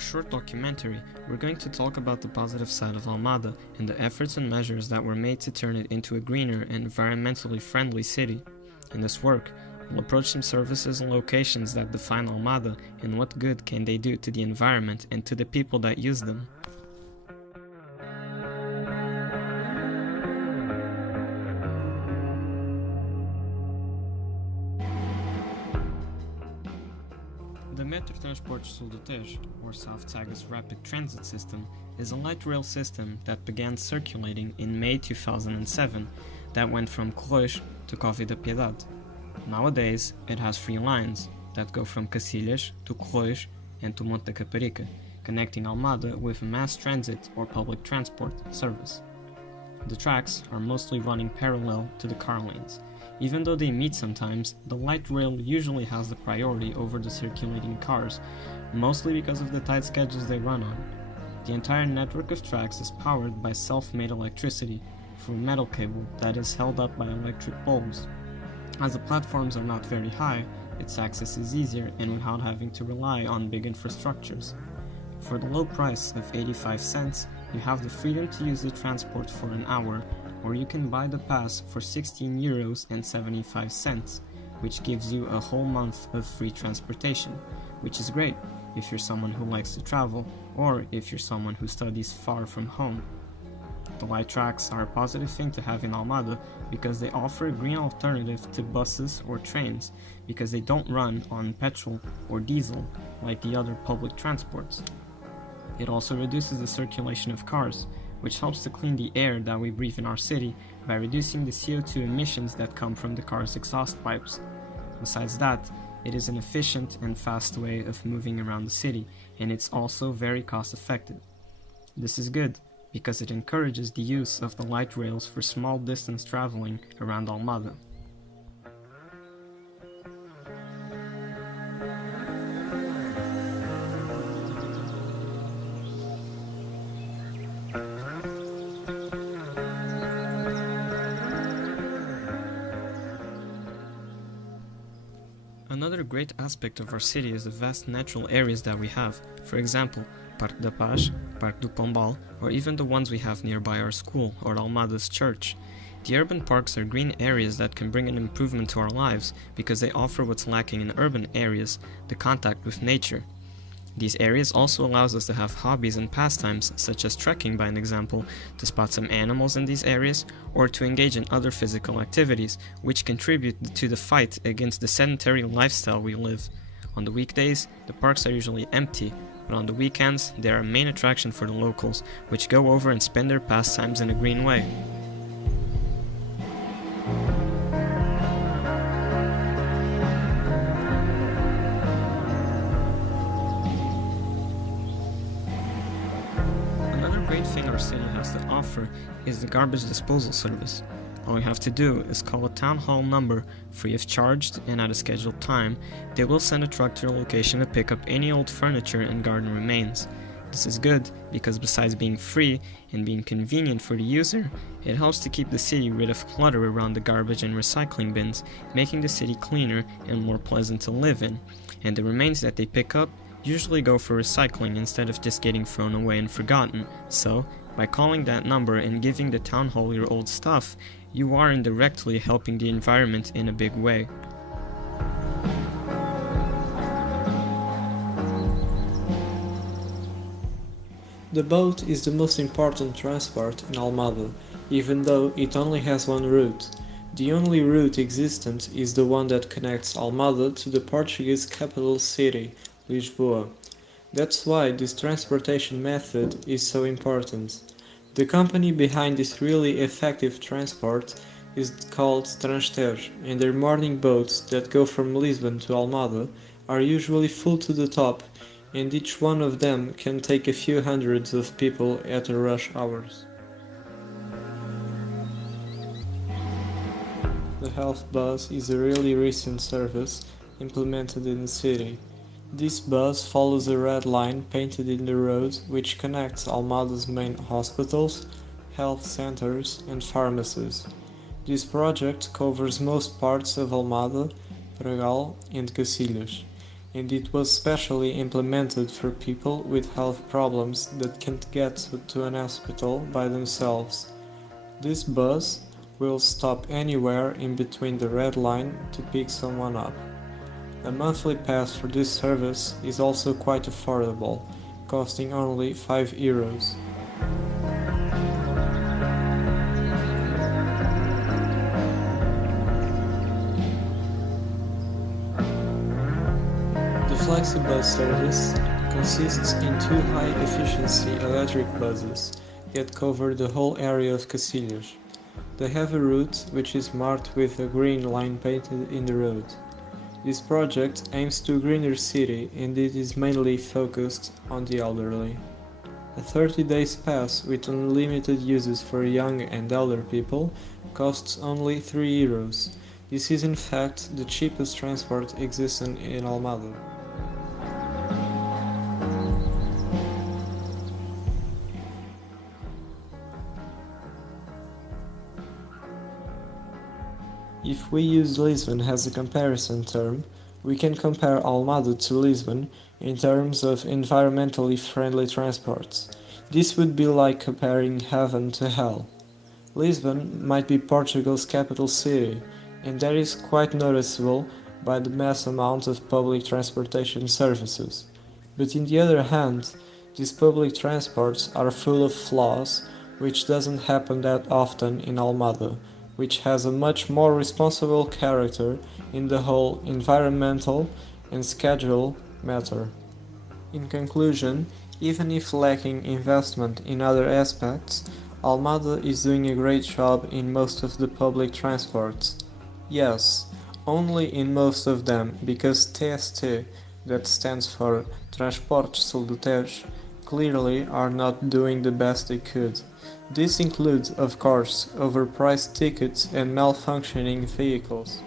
short documentary, we're going to talk about the positive side of Almada and the efforts and measures that were made to turn it into a greener and environmentally friendly city. In this work, we'll approach some services and locations that define Almada and what good can they do to the environment and to the people that use them. The Metro Transporte Sul do Tejo, or South Tagus Rapid Transit System, is a light rail system that began circulating in May 2007 that went from Correios to Cove da Piedade. Nowadays, it has 3 lines that go from Cacilhas to Correios and to Monte da Caparica, connecting Almada with mass transit or public transport service. The tracks are mostly running parallel to the car lanes. Even though they meet sometimes, the light rail usually has the priority over the circulating cars, mostly because of the tight schedules they run on. The entire network of tracks is powered by self-made electricity through metal cable that is held up by electric poles. As the platforms are not very high, its access is easier and without having to rely on big infrastructures. For the low price of 85 cents, you have the freedom to use the transport for an hour, or you can buy the pass for 16 euros and 75 cents, which gives you a whole month of free transportation, which is great if you're someone who likes to travel or if you're someone who studies far from home. The light tracks are a positive thing to have in Almada because they offer a green alternative to buses or trains because they don't run on petrol or diesel like the other public transports. It also reduces the circulation of cars, which helps to clean the air that we breathe in our city by reducing the CO2 emissions that come from the car's exhaust pipes. Besides that, it is an efficient and fast way of moving around the city, and it's also very cost effective. This is good because it encourages the use of the light rails for small distance traveling around Almada. Another great aspect of our city is the vast natural areas that we have. For example, Parque da Paz, Parque do Pombal, or even the ones we have nearby our school or Almada's church. The urban parks are green areas that can bring an improvement to our lives because they offer what's lacking in urban areas, the contact with nature. These areas also allows us to have hobbies and pastimes, such as trekking by an example, to spot some animals in these areas, or to engage in other physical activities, which contribute to the fight against the sedentary lifestyle we live. On the weekdays, the parks are usually empty, but on the weekends, they are a main attraction for the locals, which go over and spend their pastimes in a green way. Great thing our city has to offer is the garbage disposal service. All you have to do is call a town hall number free of charge, and at a scheduled time, they will send a truck to your location to pick up any old furniture and garden remains. This is good because besides being free and being convenient for the user, it helps to keep the city rid of clutter around the garbage and recycling bins, making the city cleaner and more pleasant to live in. And the remains that they pick up usually go for recycling instead of just getting thrown away and forgotten. So, by calling that number and giving the town hall your old stuff, you are indirectly helping the environment in a big way. The boat is the most important transport in Almada, even though it only has one route. The only route existent is the one that connects Almada to the Portuguese capital city, Lisboa. That's why this transportation method is so important. The company behind this really effective transport is called Transtejo, and their morning boats that go from Lisbon to Almada are usually full to the top, and each one of them can take a few hundreds of people at the rush hours. The health bus is a really recent service implemented in the city. This bus follows a red line painted in the road which connects Almada's main hospitals, health centers and pharmacies. This project covers most parts of Almada, Pregal and Cacilhas. and it was specially implemented for people with health problems that can't get to an hospital by themselves. This bus will stop anywhere in between the red line to pick someone up. A monthly pass for this service is also quite affordable, costing only €5. The FlexiBus service consists in two high-efficiency electric buses that cover the whole area of Cacilhas. They have a route which is marked with a green line painted in the road. This project aims to a greener city and it is mainly focused on the elderly. A 30-day pass with unlimited uses for young and elder people costs only €3. This is in fact the cheapest transport existing in Almada. If we use Lisbon as a comparison term, we can compare Almada to Lisbon in terms of environmentally friendly transports. This would be like comparing heaven to hell. Lisbon might be Portugal's capital city, and that is quite noticeable by the mass amount of public transportation services. But on the other hand, these public transports are full of flaws, which doesn't happen that often in Almada, which has a much more responsible character in the whole environmental and schedule matter. In conclusion, even if lacking investment in other aspects, Almada is doing a great job in most of the public transports. Yes, only in most of them, because TST, that stands for Transportes Sul do Tejo, clearly are not doing the best they could. This includes, of course, overpriced tickets and malfunctioning vehicles.